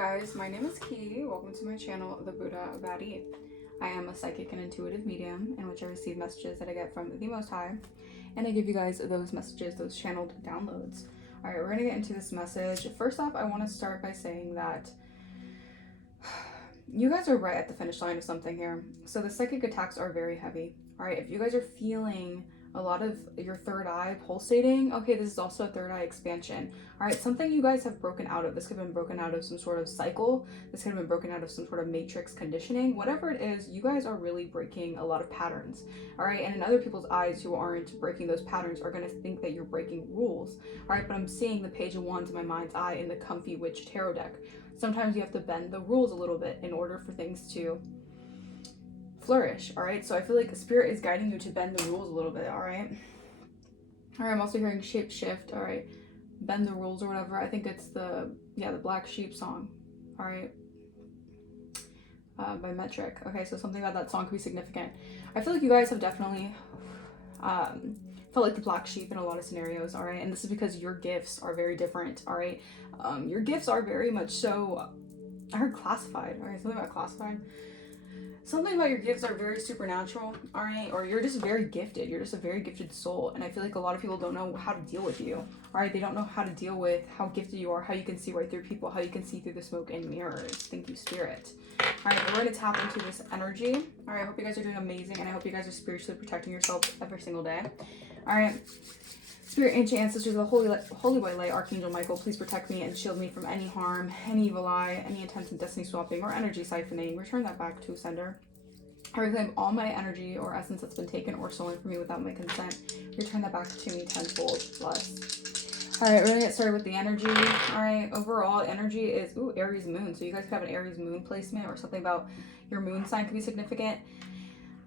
guys, my name is Ki. Welcome to my channel, The Buddha Baddie. I am a psychic and intuitive medium in which I receive messages that I get from the Most High, and I give you guys those messages, those channeled downloads. All right, we're gonna get into this message. First off, I want to start by saying that you guys are right at the finish line of something here. So the psychic attacks are very heavy. All right, if you guys are feeling a lot of your third eye pulsating, okay, this is also a third eye expansion. All right, something you guys have broken out of. This could have been broken out of some sort of cycle. This could have been broken out of some sort of matrix conditioning. Whatever it is, you guys are really breaking a lot of patterns. All right, and in other people's eyes who aren't breaking those patterns are going to think that you're breaking rules. All right, but I'm seeing the Page of Wands in my mind's eye in the Comfy Witch Tarot deck. Sometimes you have to bend the rules a little bit in order for things to flourish. All right, so I feel like spirit is guiding you to bend the rules a little bit. All right, I'm also hearing shape shift. All right, bend the rules or whatever. I think it's the Black Sheep song. All right, by Metric. Okay, so something about that song could be significant. I feel like you guys have definitely felt like the black sheep in a lot of scenarios. All right, and this is because your gifts are very different. All right, your gifts are very much so, I heard classified. All right, something about classified. Something about your gifts are very supernatural, all right? Or you're just very gifted. You're just a very gifted soul. And I feel like a lot of people don't know how to deal with you, all right? They don't know how to deal with how gifted you are, how you can see right through people, how you can see through the smoke and mirrors. Thank you, Spirit. All right, we're going to tap into this energy. All right, I hope you guys are doing amazing, and I hope you guys are spiritually protecting yourself every single day. All right. Spirit, ancient ancestors, the holy white light, Archangel Michael, please protect me and shield me from any harm, any evil eye, any intent of destiny swapping or energy siphoning. Return that back to sender. I reclaim all my energy or essence that's been taken or stolen from me without my consent. Return that back to me tenfold. Bless. All right, we're gonna get started with the energy. All right, overall energy is Aries moon. So you guys could have an Aries moon placement, or something about your moon sign could be significant.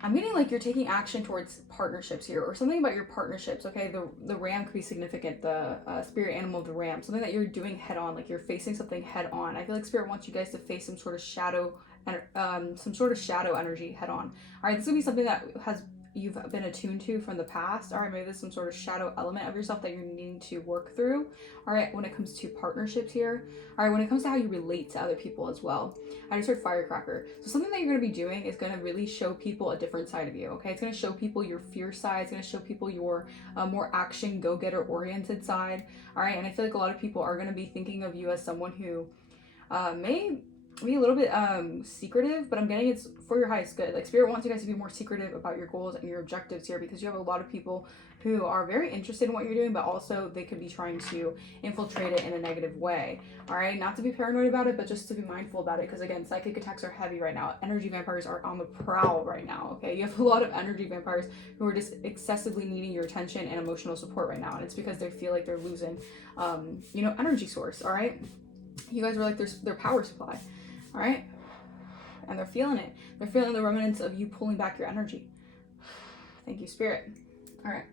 I'm getting like you're taking action towards partnerships here, or something about your partnerships. Okay, the ram could be significant, the spirit animal of the ram, something that you're doing head on, like you're facing something head on. I feel like spirit wants you guys to face some sort of shadow energy head on. All right, this would be something that you've been attuned to from the past. All right, maybe there's some sort of shadow element of yourself that you're needing to work through. All right, when it comes to partnerships here. All right, when it comes to how you relate to other people as well. I just heard firecracker. So something that you're going to be doing is going to really show people a different side of you. Okay, it's going to show people your fierce side. It's going to show people your more action, go-getter oriented side. All right, and I feel like a lot of people are going to be thinking of you as someone who may be a little bit secretive, but I'm getting it's for your highest good. Like spirit wants you guys to be more secretive about your goals and your objectives here, because you have a lot of people who are very interested in what you're doing, but also they could be trying to infiltrate it in a negative way. All right, not to be paranoid about it, but just to be mindful about it, because again, psychic attacks are heavy right now. Energy vampires are on the prowl right now. Okay, you have a lot of energy vampires who are just excessively needing your attention and emotional support right now, and it's because they feel like they're losing energy source. All right, you guys are like their power supply. All right, and they're feeling it. They're feeling the remnants of you pulling back your energy. Thank you, Spirit. All right,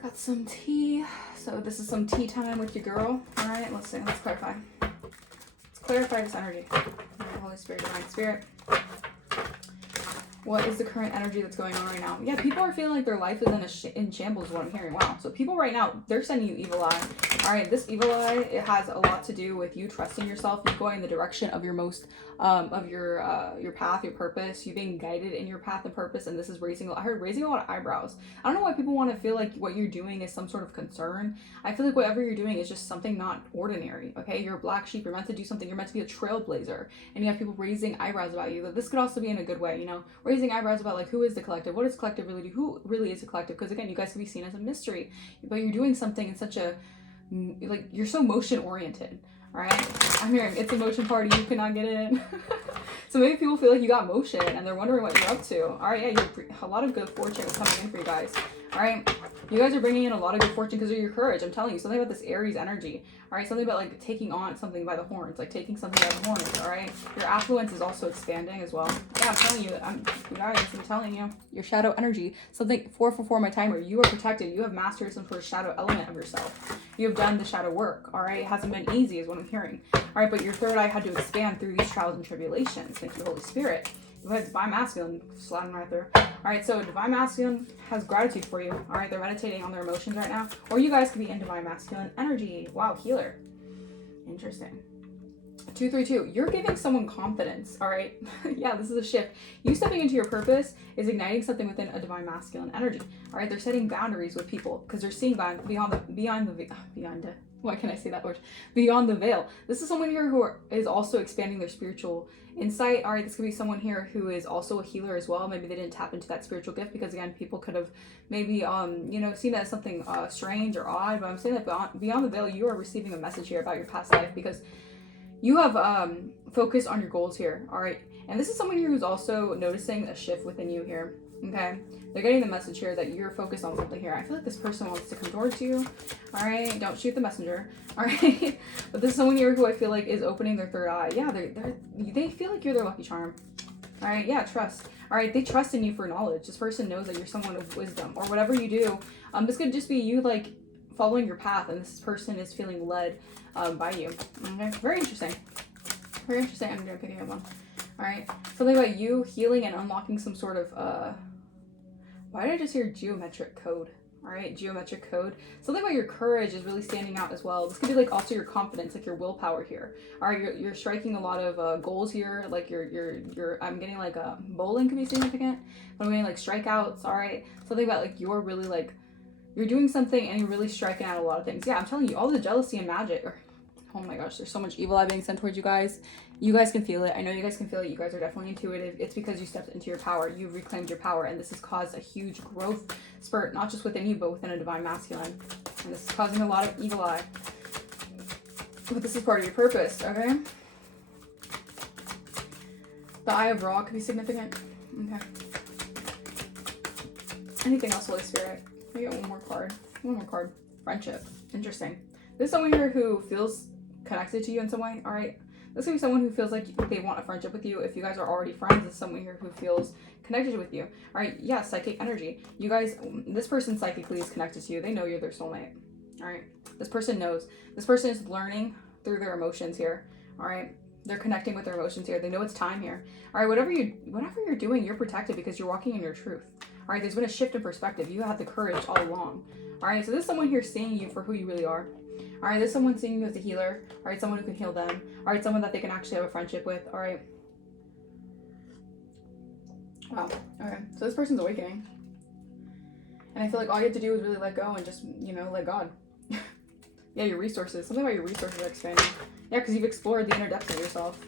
got some tea. So this is some tea time with your girl. All right, let's clarify. Let's clarify this energy. All right, Holy Spirit, Divine Spirit. What is the current energy that's going on right now? Yeah, people are feeling like their life is in shambles, is what I'm hearing. Wow. So people right now, they're sending you evil eye. All right, this evil eye, it has a lot to do with you trusting yourself, you going in the direction of your most, of your path, your purpose, you being guided in your path and purpose. And this is raising a lot of eyebrows. I don't know why people want to feel like what you're doing is some sort of concern. I feel like whatever you're doing is just something not ordinary. Okay, you're a black sheep. You're meant to do something. You're meant to be a trailblazer. And you have people raising eyebrows about you. This could also be in a good way, you know, raising eyebrows about like, who is the collective? What does collective really do? Who really is a collective? Because again, you guys can be seen as a mystery, but you're doing something in such a, like, you're so motion oriented. All right, I'm hearing it's a motion party, you cannot get in. So maybe people feel like you got motion and they're wondering what you're up to. All right, yeah, a lot of good fortune is coming in for you guys. All right, you guys are bringing in a lot of good fortune because of your courage. I'm telling you, something about this Aries energy. All right, something about like taking on something by the horns, like taking something by the horns. All right, your affluence is also expanding as well. Yeah, I'm telling you, I'm telling you, your shadow energy, something 444 my timer. You are protected. You have mastered some sort of shadow element of yourself. You have done the shadow work. All right, it hasn't been easy, is what I'm hearing. All right, but your third eye had to expand through these trials and tribulations. Thank you, Holy Spirit. You have Divine Masculine sliding right there. All right, so Divine Masculine has gratitude for you. All right, they're meditating on their emotions right now. Or you guys could be in Divine Masculine energy. Wow, healer. Interesting. 232, you're giving someone confidence, all right? Yeah, this is a shift. You stepping into your purpose is igniting something within a divine masculine energy, all right? They're setting bboundaries with people because they're seeing beyond the why can I say that word? Beyond the veil. This is someone here who is also expanding their spiritual insight. All right, this could be someone here who is also a healer as well. Maybe they didn't tap into that spiritual gift because, again, people could have maybe, you know, seen that as something strange or odd. But I'm saying that beyond the veil, you are receiving a message here about your past life because you have focused on your goals here. All right, and this is someone here who's also noticing a shift within you here. Okay, they're getting the message here that you're focused on something here. I feel like this person wants to come towards you. All right, don't shoot the messenger. All right, but this is someone here who I feel like is opening their third eye. Yeah, they feel like you're their lucky charm. All right, yeah, trust. All right, they trust in you for knowledge. This person knows that you're someone of wisdom, or whatever you do. This could just be you like following your path, and this person is feeling led by you. Okay, very interesting. Very interesting. I'm gonna pick up one. All right, something about you healing and unlocking some sort of why did I just hear geometric code? All right, geometric code. Something about your courage is really standing out as well. This could be like also your confidence, like your willpower here. All right, you're striking a lot of goals here. Like you're I'm getting like bowling could be significant. But I'm getting like strikeouts. All right, something about like you're really like you're doing something and you're really striking out a lot of things. Yeah, I'm telling you, all the jealousy and magic. Oh my gosh, there's so much evil eye being sent towards you guys. You guys can feel it. I know you guys can feel it. You guys are definitely intuitive. It's because you stepped into your power. You've reclaimed your power, and this has caused a huge growth spurt, not just within you, but within a divine masculine. And this is causing a lot of evil eye. But this is part of your purpose, okay? The Eye of Ra could be significant. Okay. Anything else, Holy Spirit? I get one more card. One more card. Friendship. Interesting. This is someone here who feels connected to you in some way, all right? This could be someone who feels like they want a friendship with you. If you guys are already friends, this is someone here who feels connected with you. All right, yeah, psychic energy. You guys, this person psychically is connected to you. They know you're their soulmate, all right? This person knows. This person is learning through their emotions here, all right? They're connecting with their emotions here. They know it's time here. All right, whatever you're doing, you're protected because you're walking in your truth. All right, there's been a shift in perspective. You had the courage all along. All right, so this is someone here seeing you for who you really are. All right, there's someone seeing you as a healer. All right, someone who can heal them. All right, someone that they can actually have a friendship with. All right. Wow. Okay, so this person's awakening. And I feel like all you have to do is really let go and just, you know, let God. Yeah, your resources. Something about your resources are expanding. Yeah, because you've explored the inner depths of yourself.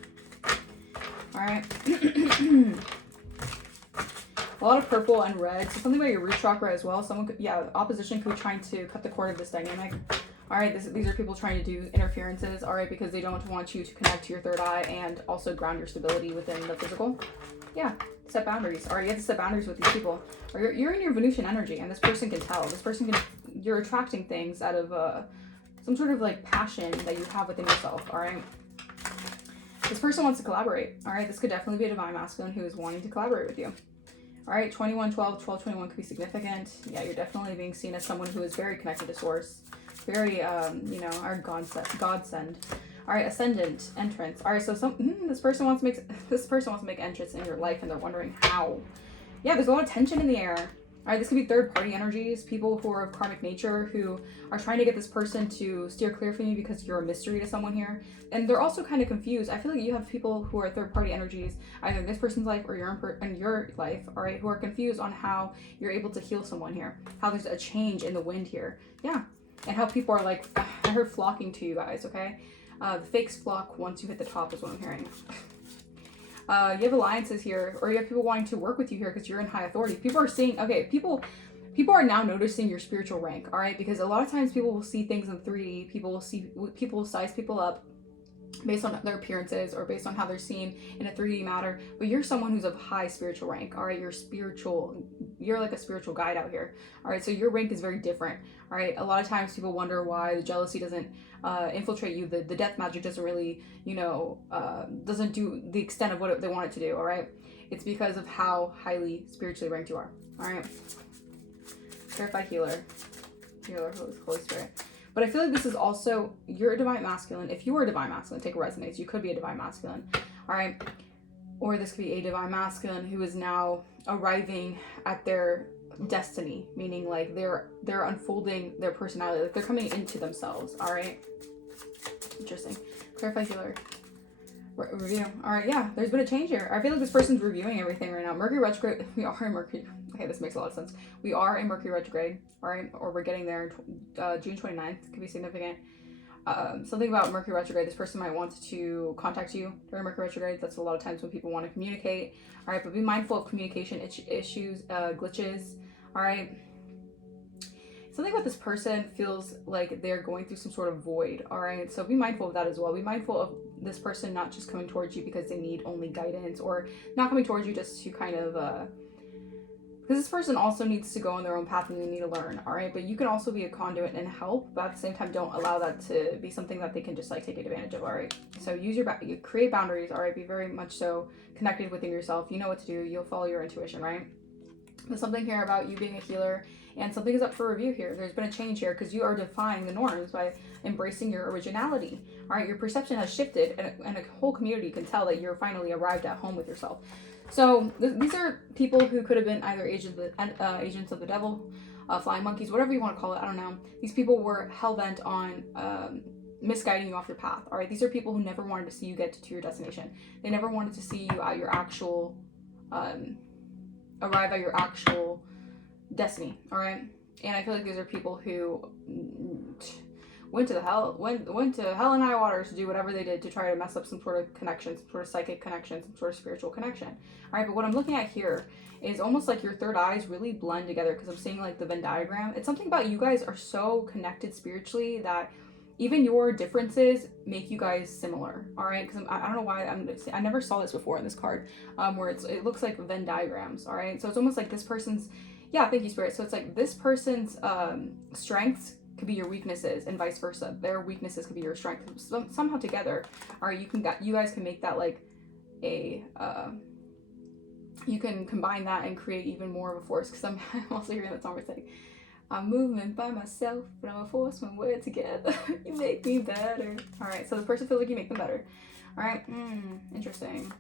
All right. A lot of purple and red. So something about your root chakra as well. Someone could, yeah, opposition could be trying to cut the cord of this dynamic. All right, these are people trying to do interferences, all right, because they don't want you to connect to your third eye and also ground your stability within the physical. Yeah, set boundaries. All right, you have to set boundaries with these people. Or you're in your Venusian energy, and this person can tell. This person can, you're attracting things out of some sort of like passion that you have within yourself, all right? This person wants to collaborate, all right? This could definitely be a divine masculine who is wanting to collaborate with you. All right, 2112, 1221 could be significant. Yeah, you're definitely being seen as someone who is very connected to source. Very, you know, our godsend. All right, ascendant entrance. All right, so this person wants to make entrance in your life, and they're wondering how. Yeah, there's a lot of tension in the air. All right, this could be third-party energies, people who are of karmic nature who are trying to get this person to steer clear from you because you're a mystery to someone here, and they're also kind of confused. I feel like you have people who are third-party energies, either in this person's life or in your life. All right, who are confused on how you're able to heal someone here, how there's a change in the wind here. Yeah. And how people are like, I heard flocking to you guys, okay? The fakes flock once you hit the top is what I'm hearing. You have alliances here, or you have people wanting to work with you here because you're in high authority. People are seeing, okay, people are now noticing your spiritual rank, all right? Because a lot of times people will see things in 3D. People will size people up based on their appearances or based on how they're seen in a 3D matter, but you're someone who's of high spiritual rank, all right? You're like a spiritual guide out here, all right? So your rank is very different, all right? A lot of times people wonder why the jealousy doesn't infiltrate you, the death magic doesn't really, you know, doesn't do the extent of what they want it to do, all right? It's because of how highly spiritually ranked you are, all right? Clarified healer, Holy Spirit. But I feel like this is also, you're a divine masculine. If you are a divine masculine, take a resonates. You could be a divine masculine, all right? Or this could be a divine masculine who is now arriving at their destiny, meaning like they're unfolding their personality, like they're coming into themselves, all right? Interesting. Clarify healer. Review. All right, yeah, there's been a change here. I feel like this person's reviewing everything right now. Mercury retrograde. We are in Mercury. Okay, this makes a lot of sense. We are in Mercury retrograde, all right, or we're getting there. June 29th could be significant. Something about Mercury retrograde. This person might want to contact you during Mercury retrograde. That's a lot of times when people want to communicate. All right, but be mindful of communication issues, glitches. All right. Something about this person feels like they're going through some sort of void, all right? So be mindful of that as well. Be mindful of this person not just coming towards you because they need only guidance, or not coming towards you just to kind of, because this person also needs to go on their own path and they need to learn, all right? But you can also be a conduit and help, but at the same time, don't allow that to be something that they can just like take advantage of, all right? So you create boundaries, all right? Be very much so connected within yourself. You know what to do. You'll follow your intuition, right? There's something here about you being a healer, and something is up for review here. There's been a change here because you are defying the norms by embracing your originality. All right, your perception has shifted, and a whole community can tell that you're finally arrived at home with yourself. So these are people who could have been either agents of the devil, flying monkeys, whatever you want to call it. I don't know. These people were hell-bent on misguiding you off your path. All right, these are people who never wanted to see you get to your destination. They never wanted to see you at your actual arrive at your actual destiny, all right? And I feel like these are people who went to hell and high waters to do whatever they did to try to mess up some sort of connection, some sort of psychic connection, some sort of spiritual connection, all right? But what I'm looking at here is almost like your third eyes really blend together, because I'm seeing like the Venn diagram. It's something about you guys are so connected spiritually that even your differences make you guys similar, all right? Because I don't know why I never saw this before in this card, where it looks like Venn diagrams, all right? So it's almost like this person's, yeah, thank you, Spirit. So it's like this person's strengths could be your weaknesses, and vice versa. Their weaknesses could be your strengths. Somehow together, all right? You guys can make that like a you can combine that and create even more of a force. Because I'm also hearing that song where it's like, I'm moving by myself, but I'm a force when we're together. You make me better. All right, so the person feels like you make them better. All right, interesting.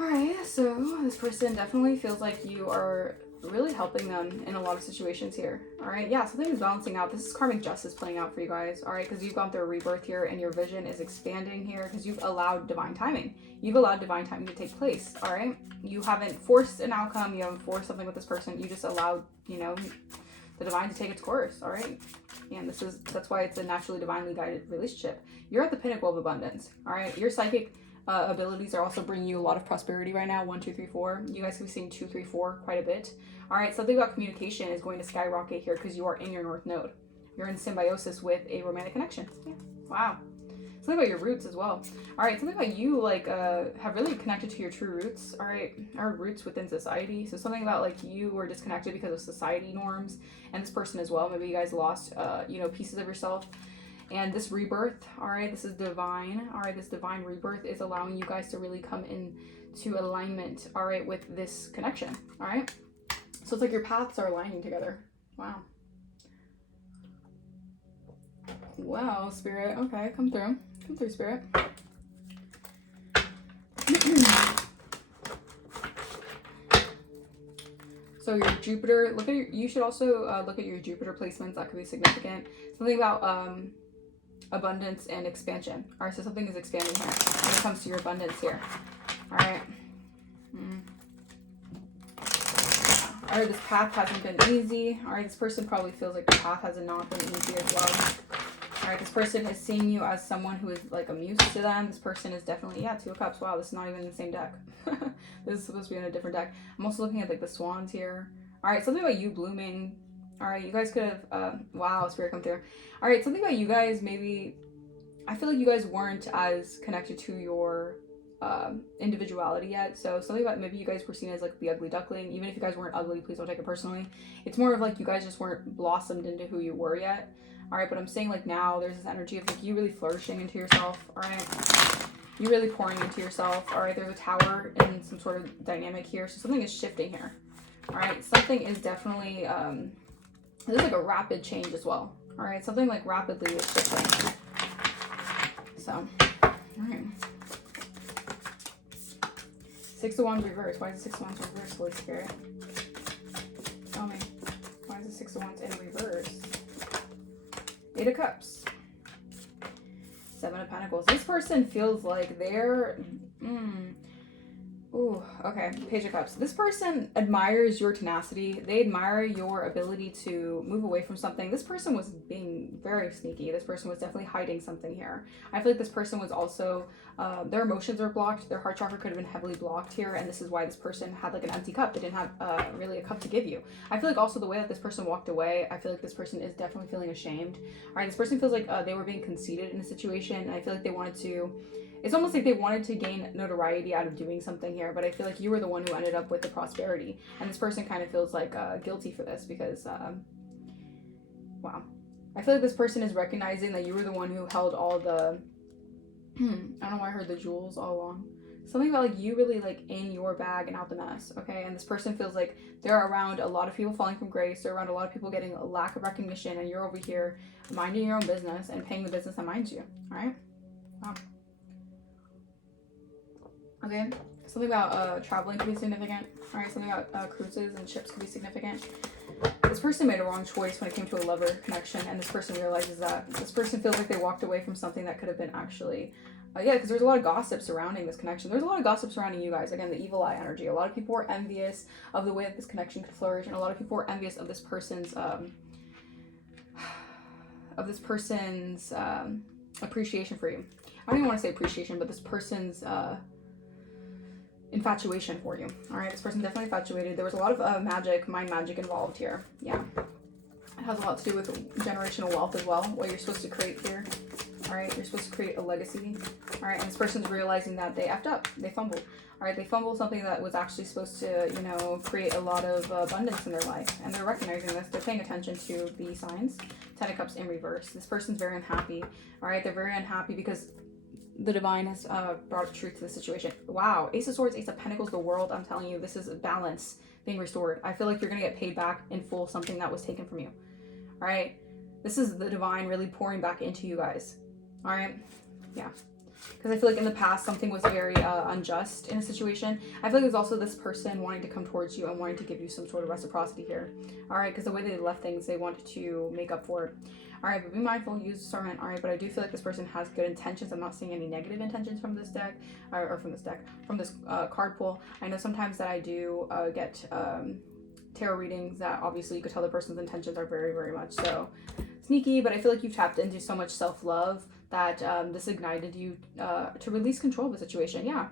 All right, so this person definitely feels like you are really helping them in a lot of situations here. All right, yeah, something is balancing out. This is karmic justice playing out for you guys, all right, because you've gone through a rebirth here, and your vision is expanding here because you've allowed divine timing. You've allowed divine timing to take place, all right? You haven't forced an outcome. You haven't forced something with this person. You just allowed, you know, the divine to take its course, all right? And that's why it's a naturally divinely guided relationship. You're at the pinnacle of abundance, all right? Your psychic abilities are also bringing you a lot of prosperity right now. 1, 2, 3, 4. You guys can be seeing 2, 3, 4 quite a bit. All right, something about communication is going to skyrocket here because you are in your north node. You're in symbiosis with a romantic connection. Yeah, wow. Something about your roots as well. All right, something about you like have really connected to your true roots. All right, our roots within society. So something about like you were disconnected because of society norms, and this person as well. Maybe you guys lost you know, pieces of yourself. And this rebirth, all right, this is divine. All right, this divine rebirth is allowing you guys to really come into alignment, all right, with this connection, all right? So it's like your paths are aligning together. Wow. Wow, Spirit. Okay, come through. Come through, Spirit. So your Jupiter, you should also look at your Jupiter placements. That could be significant. Something about abundance and expansion. All right, so something is expanding here when it comes to your abundance here. All right. All right, this path hasn't been easy. All right, this person probably feels like the path has not been easy as well. All right, this person is seeing you as someone who is like a muse to them. This person is definitely, yeah, 2 of Cups. Wow, this is not even in the same deck. This is supposed to be in a different deck. I'm also looking at like the swans here. All right, something about you blooming. All right, you guys could have, wow, Spirit come through. All right, something about you guys, maybe, I feel like you guys weren't as connected to your individuality yet. So something about maybe you guys were seen as like the ugly duckling. Even if you guys weren't ugly, please don't take it personally. It's more of like you guys just weren't blossomed into who you were yet. All right, but I'm saying like now there's this energy of like you really flourishing into yourself. All right, you really pouring into yourself. All right, there's a tower and some sort of dynamic here. So something is shifting here. All right, something is definitely, there's like a rapid change as well. All right, something like rapidly is shifting. So, all right. 6 of Wands reverse. Why is the 6 of Wands reverse, Holy Spirit? Tell me. Why is the 6 of Wands in reverse? 8 of Cups. Seven of Pentacles. This person feels like they're... Ooh, okay. Page of Cups. This person admires your tenacity. They admire your ability to move away from something. This person was being very sneaky. This person was definitely hiding something here. I feel like this person was also, their emotions are blocked. Their heart chakra could have been heavily blocked here. And this is why this person had like an empty cup. They didn't have really a cup to give you. I feel like also the way that this person walked away, I feel like this person is definitely feeling ashamed. All right, this person feels like they were being conceited in a situation. And I feel like they wanted to... It's almost like they wanted to gain notoriety out of doing something here, but I feel like you were the one who ended up with the prosperity. And this person kind of feels like guilty for this because, wow. I feel like this person is recognizing that you were the one who held all the, I don't know why I heard the jewels all along. Something about like you really like in your bag and out the mess, okay? And this person feels like they're around a lot of people falling from grace. They're around a lot of people getting a lack of recognition, and you're over here minding your own business and paying the business that minds you, all right? Wow. Okay, something about traveling could be significant. All right, something about cruises and ships could be significant. This person made a wrong choice when it came to a lover connection, and this person realizes that. This person feels like they walked away from something that could have been actually, yeah, because there's a lot of gossip surrounding this connection. There's a lot of gossip surrounding you guys. Again, the evil eye energy. A lot of people are envious of the way that this connection could flourish, and a lot of people are envious of this person's, appreciation for you. I don't even want to say appreciation, but this person's, infatuation for you. All right, this person definitely infatuated. There was a lot of magic, mind magic involved here. Yeah, it has a lot to do with generational wealth as well, what you're supposed to create here. All right, you're supposed to create a legacy. All right, and this person's realizing that they effed up, they fumbled. All right, they fumbled something that was actually supposed to, you know, create a lot of abundance in their life, and they're recognizing this. They're paying attention to the signs. Ten of Cups in reverse. This person's very unhappy. All right, they're very unhappy because the divine has brought truth to the situation. Wow. Ace of Swords, Ace of Pentacles, the World. I'm telling you, this is balance being restored. I feel like you're going to get paid back in full something that was taken from you. All right. This is the divine really pouring back into you guys. All right. Yeah. Because I feel like in the past, something was very unjust in a situation. I feel like there's also this person wanting to come towards you and wanting to give you some sort of reciprocity here. All right. Because the way they left things, they wanted to make up for it. All right, but be mindful, use discernment. All right, but I do feel like this person has good intentions. I'm not seeing any negative intentions from this deck, from this card pull. I know sometimes that I do get tarot readings that obviously you could tell the person's intentions are very, very much so sneaky, but I feel like you've tapped into so much self-love that this ignited you to release control of the situation. Yeah.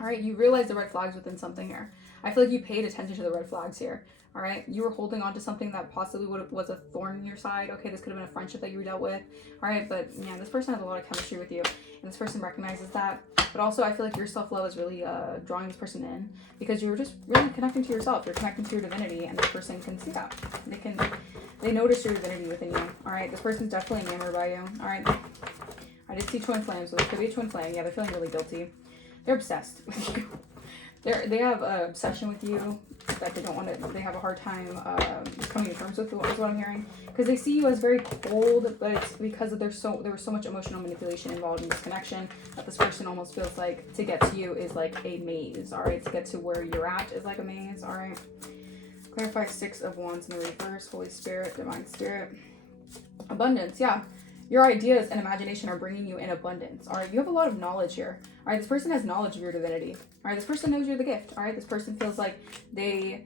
All right, you realize the red flags within something here. I feel like you paid attention to the red flags here. All right, you were holding on to something that possibly was a thorn in your side. Okay, this could have been a friendship that you dealt with. All right, but yeah, this person has a lot of chemistry with you, and this person recognizes that. But also, I feel like your self-love is really drawing this person in because you're just really connecting to yourself. You're connecting to your divinity, and this person can see that. They notice your divinity within you. All right, this person's definitely enamored by you. All right, I did see twin flames, so this could be a twin flame. Yeah, they're feeling really guilty. They're obsessed with you. They have an obsession with you that they don't want to, they have a hard time coming to terms with, is what I'm hearing. Because they see you as very cold, but it's because there was so much emotional manipulation involved in this connection that this person almost feels like to get to you is like a maze, all right? To get to where you're at is like a maze, all right? Clarify Six of Wands in the reverse, Holy Spirit, Divine Spirit. Abundance, yeah. Your ideas and imagination are bringing you in abundance. All right, you have a lot of knowledge here. All right, this person has knowledge of your divinity. All right, this person knows you're the gift. All right, this person feels like they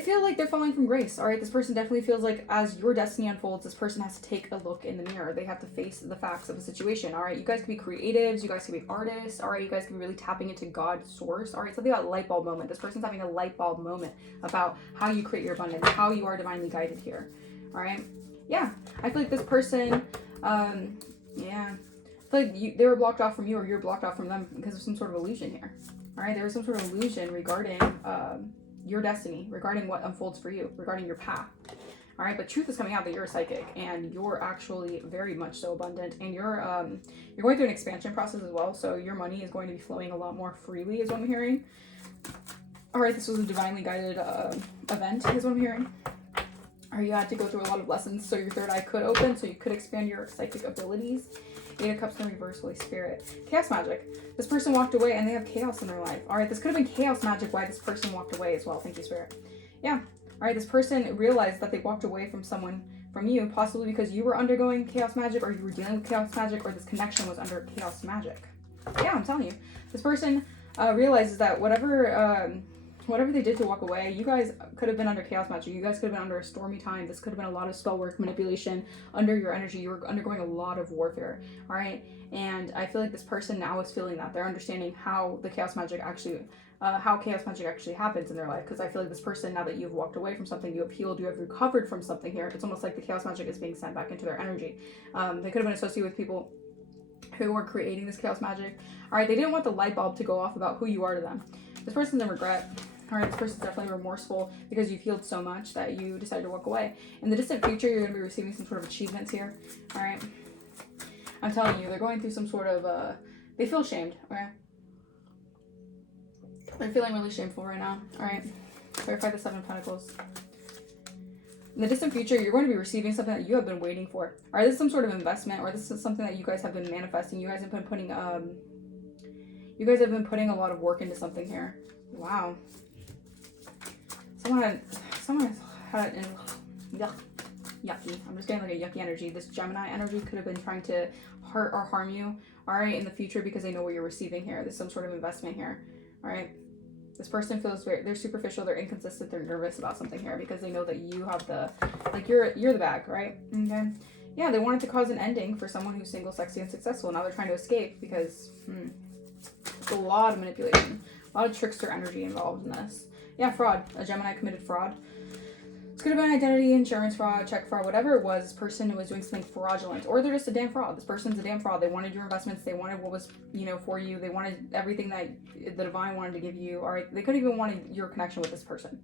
feel like they're falling from grace. All right, this person definitely feels like as your destiny unfolds, this person has to take a look in the mirror. They have to face the facts of the situation. All right, you guys could be creatives. You guys could be artists. All right, you guys could be really tapping into God's source. All right, something about light bulb moment. This person's having a light bulb moment about how you create your abundance, how you are divinely guided here. All right. Yeah, I feel like this person, yeah, I feel like they were blocked off from you or you're blocked off from them because of some sort of illusion here. All right, there was some sort of illusion regarding your destiny, regarding what unfolds for you, regarding your path. All right, but truth is coming out that you're a psychic and you're actually very much so abundant, and you're going through an expansion process as well. So your money is going to be flowing a lot more freely, is what I'm hearing. All right, this was a divinely guided event, is what I'm hearing. Or you had to go through a lot of lessons so your third eye could open, so you could expand your psychic abilities. Eight of Cups in reverse, Holy Spirit. Chaos magic. This person walked away and they have chaos in their life. All right, this could have been chaos magic why this person walked away as well. Thank you, Spirit. Yeah. All right, this person realized that they walked away from someone from you, possibly because you were undergoing chaos magic, or you were dealing with chaos magic, or this connection was under chaos magic. Yeah, I'm telling you. This person realizes that whatever they did to walk away, you guys could have been under chaos magic. You guys could have been under a stormy time. This could have been a lot of spell work, manipulation under your energy. You were undergoing a lot of warfare, all right? And I feel like this person now is feeling that. They're understanding how the chaos magic actually happens in their life. Because I feel like this person, now that you've walked away from something, you have healed, you have recovered from something here, it's almost like the chaos magic is being sent back into their energy. They could have been associated with people who were creating this chaos magic. All right, they didn't want the light bulb to go off about who you are to them. This person's in regret. All right, this person's definitely remorseful because you've healed so much that you decided to walk away. In the distant future, you're going to be receiving some sort of achievements here. All right, I'm telling you, they're going through some sort of, they feel shamed, okay? They're feeling really shameful right now. All right, verify the 7 of Pentacles. In the distant future, you're going to be receiving something that you have been waiting for. All right, this is some sort of investment, or this is something that you guys have been manifesting. You guys have been putting, a lot of work into something here. Wow. Someone had an yucky. I'm just getting like a yucky energy. This Gemini energy could have been trying to hurt or harm you, all right, in the future, because they know what you're receiving here. There's some sort of investment here, all right? This person feels they're superficial, they're inconsistent, they're nervous about something here because they know that you have you're the bag, right? Okay. Yeah, they wanted to cause an ending for someone who's single, sexy, and successful. Now they're trying to escape because it's a lot of manipulation, a lot of trickster energy involved in this. Yeah, fraud. A Gemini committed fraud. This could have been identity, insurance fraud, check fraud, whatever it was. This person was doing something fraudulent, or they're just a damn fraud. This person's a damn fraud. They wanted your investments. They wanted what was, for you. They wanted everything that the divine wanted to give you. All right. They could even wanted your connection with this person,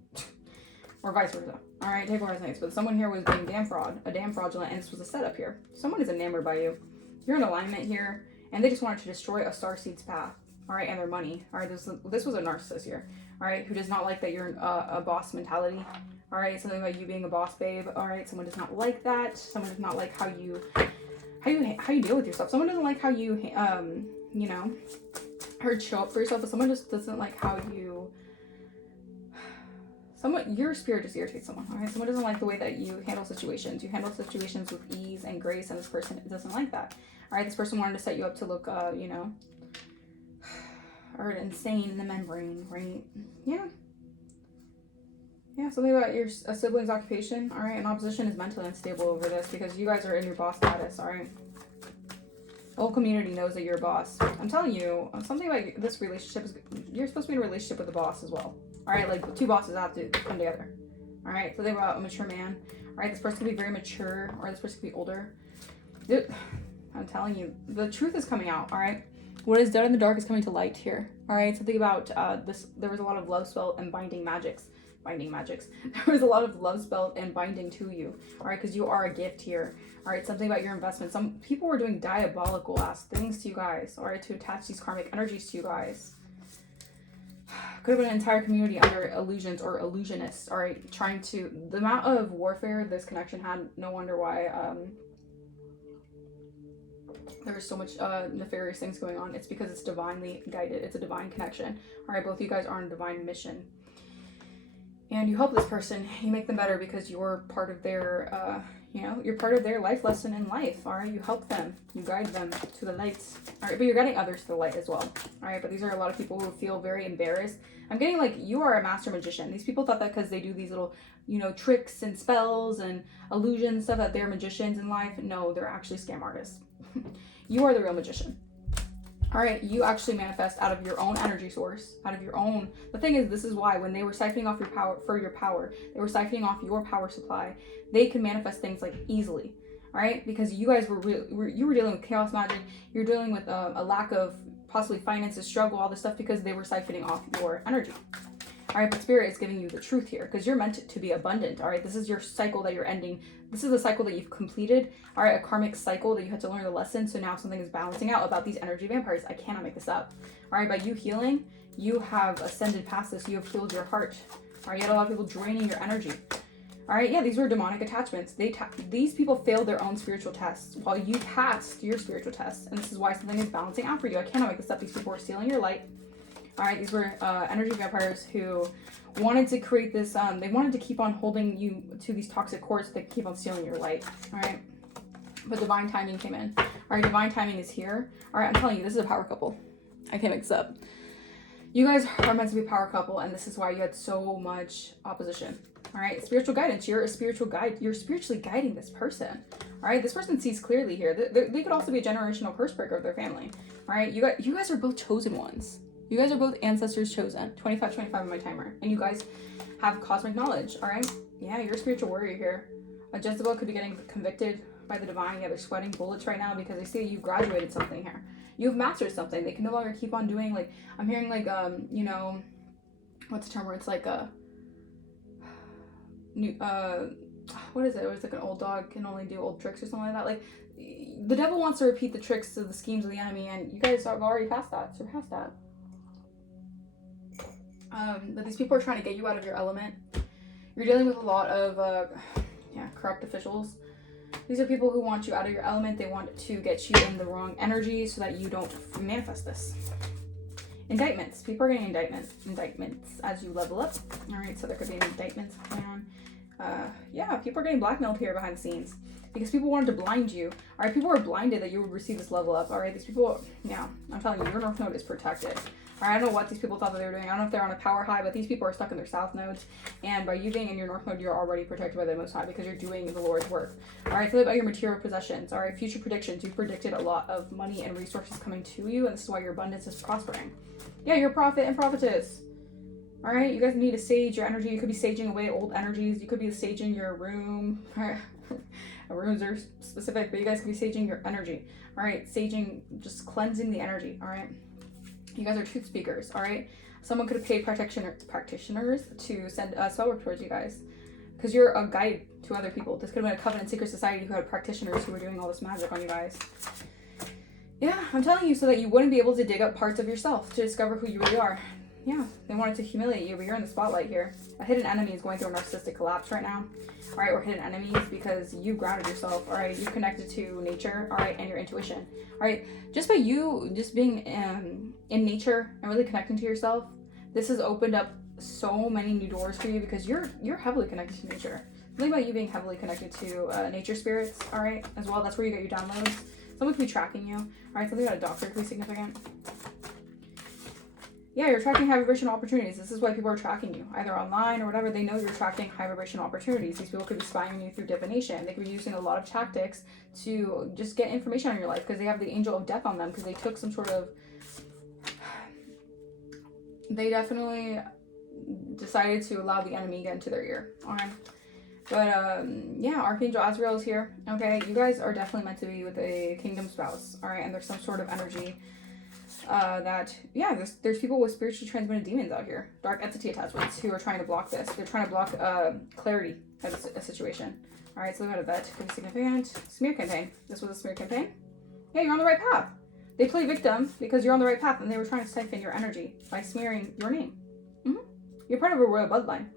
or vice versa. All right. Take what resonates. But someone here was being damn fraud, a damn fraudulent, and this was a setup here. Someone is enamored by you. You're in alignment here, and they just wanted to destroy a starseed's path. All right, and their money. All right. This was a narcissist here. All right, who does not like that you're a boss mentality. All right, something about you being a boss babe. All right, someone does not like that. Someone does not like how you deal with yourself. Someone doesn't like how you show up for yourself. But someone just doesn't like how you. Your spirit just irritates someone. All right, someone doesn't like the way that you handle situations. You handle situations with ease and grace, and this person doesn't like that. All right, this person wanted to set you up to look, or insane in the membrane, right? Yeah. Yeah, something about your sibling's occupation, all right? And opposition is mentally unstable over this because you guys are in your boss status, all right? The whole community knows that you're a boss. I'm telling you, something about this relationship is, you're supposed to be in a relationship with a boss as well, all right? Like, 2 bosses have to come together, all right? Something about a mature man, all right? This person could be very mature, or this person could be older. Dude, I'm telling you, the truth is coming out, all right? What is done in the dark is coming to light here. All right, something about this. There was a lot of love spell and binding magics. There was a lot of love spell and binding to you. All right, because you are a gift here. All right, something about your investment. Some people were doing diabolical ass things to you guys. All right, to attach these karmic energies to you guys. Could have been an entire community under illusions or illusionists. All right, the amount of warfare this connection had. No wonder why. There was so much nefarious things going on. It's because it's divinely guided. It's a divine connection. All right, both of you guys are on a divine mission. And you help this person. You make them better because you're part of their, you're part of their life lesson in life. All right, you help them. You guide them to the lights. All right, but you're guiding others to the light as well. All right, but these are a lot of people who feel very embarrassed. I'm getting like you are a master magician. These people thought that because they do these little, tricks and spells and illusions, stuff, that they're magicians in life. No, they're actually scam artists. You are the real magician. All right, you actually manifest out of your own energy source, out of your own. The thing is, this is why when they were siphoning off your power, they were siphoning off your power supply. They can manifest things like easily. All right, because you guys were dealing with chaos magic. You're dealing with a lack of possibly finances, struggle, all this stuff because they were siphoning off your energy. All right, but Spirit is giving you the truth here because you're meant to be abundant. All right, this is your cycle that you're ending. This is the cycle that you've completed. All right, a karmic cycle that you had to learn the lesson. So now something is balancing out about these energy vampires. I cannot make this up. All right, by you healing, you have ascended past this. You have healed your heart. All right, you had a lot of people draining your energy. All right, yeah, these were demonic attachments. These people failed their own spiritual tests while you passed your spiritual tests. And this is why something is balancing out for you. I cannot make this up. These people were stealing your light. All right, these were energy vampires who wanted to create this, they wanted to keep on holding you to these toxic cords so they keep on stealing your light, all right? But divine timing came in. All right, divine timing is here. All right, I'm telling you, this is a power couple. I can't make this up. You guys are meant to be a power couple, and this is why you had so much opposition. All right, spiritual guidance. You're a spiritual guide. You're spiritually guiding this person. All right, this person sees clearly here. They could also be a generational curse breaker of their family. All right, you guys are both chosen ones. You guys are both ancestors chosen. 25 on my timer. And you guys have cosmic knowledge, all right? Yeah, you're a spiritual warrior here. A Jezebel could be getting convicted by the divine. Yeah, they're sweating bullets right now because they see you graduated something here. You've mastered something. They can no longer keep on doing, like, I'm hearing, like, you know, what's the term where it's like a new, what is it? It's like an old dog can only do old tricks or something like that. Like, the devil wants to repeat the tricks of the schemes of the enemy, and you guys have already surpassed that. But these people are trying to get you out of your element. You're dealing with a lot of, corrupt officials. These are people who want you out of your element. They want to get you in the wrong energy so that you don't manifest this. Indictments. People are getting indictments as you level up. All right, so there could be indictments going on. People are getting blackmailed here behind the scenes because people wanted to blind you. All right, people were blinded that you would receive this level up. All right, these people, yeah, I'm telling you, your North Node is protected. All right, I don't know what these people thought that they were doing. I don't know if they're on a power high, but these people are stuck in their South nodes. And by you being in your North node, you're already protected by the Most High because you're doing the Lord's work. All right, think about your material possessions. All right, future predictions. You predicted a lot of money and resources coming to you, and this is why your abundance is prospering. Yeah, you're a prophet and prophetess. All right, you guys need to sage your energy. You could be saging away old energies. You could be saging your room. All right. Rooms are specific, but you guys could be saging your energy. All right, saging, just cleansing the energy. All right. You guys are truth speakers, all right? Someone could have paid practitioners to send spell work towards you guys because you're a guide to other people. This could have been a covenant secret society who had practitioners who were doing all this magic on you guys. Yeah, I'm telling you so that you wouldn't be able to dig up parts of yourself to discover who you really are. Yeah, they wanted to humiliate you, but you're in the spotlight here. A hidden enemy is going through a narcissistic collapse right now. All right, or hidden enemies because you grounded yourself. All right, you've connected to nature. All right, and your intuition. All right, just by you just being in nature and really connecting to yourself, this has opened up so many new doors for you because you're heavily connected to nature. Think about you being heavily connected to nature spirits. All right, as well. That's where you get your downloads. Someone could be tracking you. All right, something about a doctor could be significant. Yeah, you're attracting high vibration opportunities. This is why people are tracking you, either online or whatever. They know you're attracting high vibration opportunities. These people could be spying on you through divination. They could be using a lot of tactics to just get information on your life because they have the angel of death on them because they took some sort of... They definitely decided to allow the enemy to get into their ear. All right. But, Archangel Azrael is here. Okay, you guys are definitely meant to be with a kingdom spouse. All right, and there's some sort of energy there's people with spiritually transmitted demons out here, dark entity attachments, who are trying to block this. They're trying to block clarity of a situation. All right, so we got a vet, could be significant. Smear campaign. This was a smear campaign. Yeah, you're on the right path. They play victim because you're on the right path, and they were trying to siphon your energy by smearing your name. You're part of a royal bloodline.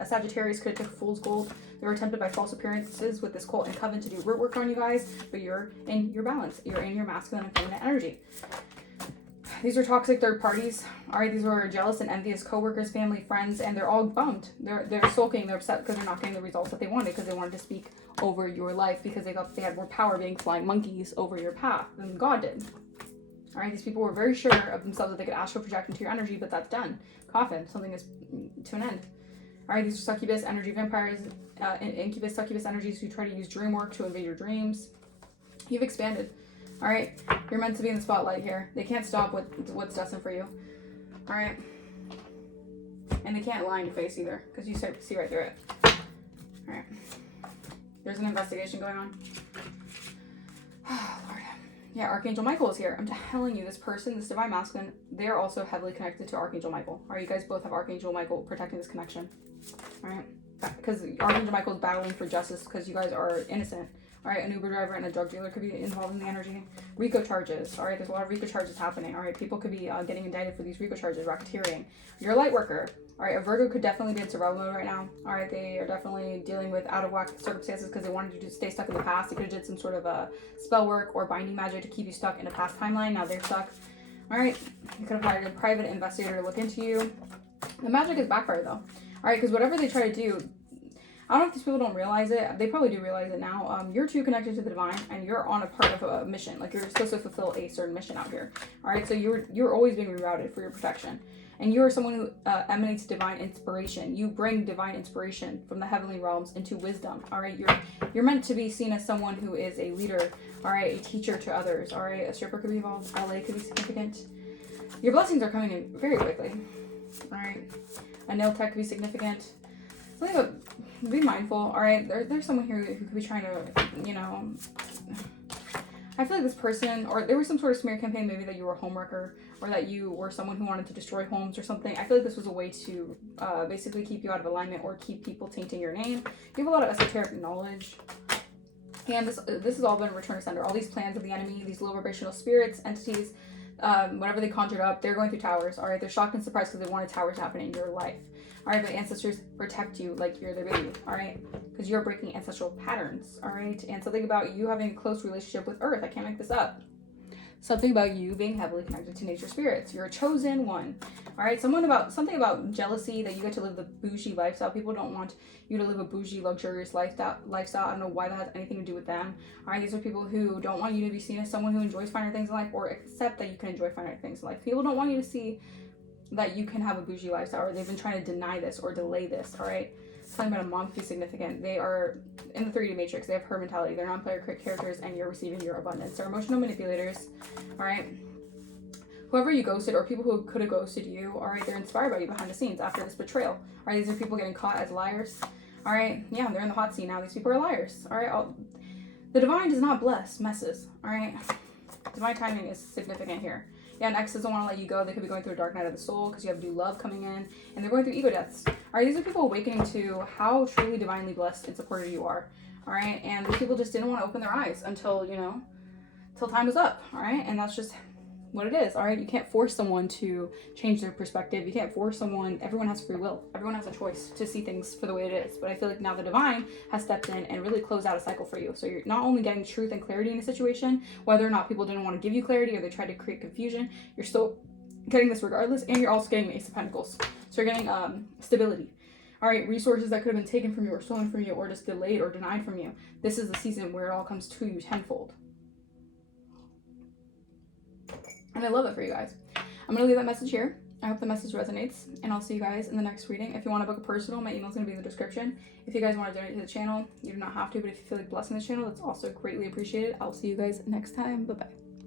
A Sagittarius could have took fool's gold. They were tempted by false appearances with this cult and coven to do root work on you guys, but you're in your balance. You're in your masculine and feminine energy. These are toxic third parties. All right, these were jealous and envious coworkers, family, friends, and they're all bummed. They're sulking. They're upset because they're not getting the results that they wanted because they wanted to speak over your life because they thought they had more power being flying monkeys over your path than God did. All right, these people were very sure of themselves that they could astral project into your energy, but that's done. Coffin. Something is to an end. All right, these are succubus energy vampires, incubus, succubus energies who try to use dream work to invade your dreams. You've expanded. All right, you're meant to be in the spotlight here. They can't stop what's destined for you. All right, and they can't lie in your face either because you see right through it. All right, there's an investigation going on. Oh, Lord. Yeah, Archangel Michael is here. I'm telling you, this person, this divine masculine, they are also heavily connected to Archangel Michael. All right, you guys both have Archangel Michael protecting this connection. All right, because Archangel Michael is battling for justice because you guys are innocent. All right, an Uber driver and a drug dealer could be involved in the energy. RICO charges. All right, there's a lot of RICO charges happening. All right, people could be getting indicted for these RICO charges, racketeering. You're a light worker. All right, a Virgo could definitely be in survival mode right now. All right, they are definitely dealing with out of whack circumstances because they wanted you to stay stuck in the past. They could have did some sort of a spell work or binding magic to keep you stuck in a past timeline. Now they're stuck. All right, you could have hired a private investigator to look into you. The magic is backfired though. All right, because whatever they try to do, I don't know if these people don't realize it. They probably do realize it now. You're too connected to the divine, and you're on a part of a mission. Like, you're supposed to fulfill a certain mission out here. All right, so you're always being rerouted for your protection. And you are someone who emanates divine inspiration. You bring divine inspiration from the heavenly realms into wisdom. All right, you're meant to be seen as someone who is a leader. All right, a teacher to others. All right, a stripper could be involved. LA could be significant. Your blessings are coming in very quickly. All right, a nail tech could be significant. Something about, be mindful. All right, there's someone here who could be trying to, you know, I feel like this person, or there was some sort of smear campaign, maybe that you were a homewrecker, or that you were someone who wanted to destroy homes or something. I feel like this was a way to basically keep you out of alignment or keep people tainting your name. You have a lot of esoteric knowledge. And this has all been returned to sender. All these plans of the enemy, these low vibrational spirits, entities, whatever they conjured up, they're going through towers. All right, they're shocked and surprised because they wanted towers to happen in your life. All right, but ancestors protect you like you're their baby. All right, because you're breaking ancestral patterns. All right, and something about you having a close relationship with Earth. I can't make this up. Something about you being heavily connected to nature spirits. You're a chosen one. All right, something about jealousy, that you get to live the bougie lifestyle. People don't want you to live a bougie, luxurious lifestyle. I don't know why that has anything to do with them. All right, these are people who don't want you to be seen as someone who enjoys finer things in life, or accept that you can enjoy finer things in life. People don't want you to see that you can have a bougie lifestyle, or they've been trying to deny this or delay this. All right, something about a mom could be significant. They are in the 3D matrix. They have her mentality. They're non-player characters, and you're receiving your abundance. They're emotional manipulators. All right, whoever you ghosted, or people who could have ghosted you, all right, they're inspired by you behind the scenes after this betrayal. All right, these are people getting caught as liars. All right, yeah, they're in the hot seat now. These people are liars. All right, the divine does not bless messes. All right, divine timing is significant here. Yeah, an ex doesn't want to let you go. They could be going through a dark night of the soul because you have new love coming in, and they're going through ego deaths. All right, these are people awakening to how truly divinely blessed and supported you are. All right, and these people just didn't want to open their eyes until, you know, till time was up. All right, and that's just what it is. All right, you can't force someone to change their perspective. You can't force someone. Everyone has free will. Everyone has a choice to see things for the way it is. But I feel like now the divine has stepped in and really closed out a cycle for you. So you're not only getting truth and clarity in a situation, whether or not people didn't want to give you clarity or they tried to create confusion, you're still getting this regardless, and you're also getting the Ace of Pentacles. So you're getting stability. All right, resources that could have been taken from you or stolen from you or just delayed or denied from you. This is the season where it all comes to you tenfold. And I love it for you guys. I'm going to leave that message here. I hope the message resonates, and I'll see you guys in the next reading. If you want to book a personal, my email is going to be in the description. If you guys want to donate to the channel, you do not have to, but if you feel like blessing the channel, that's also greatly appreciated. I'll see you guys next time. Bye-bye.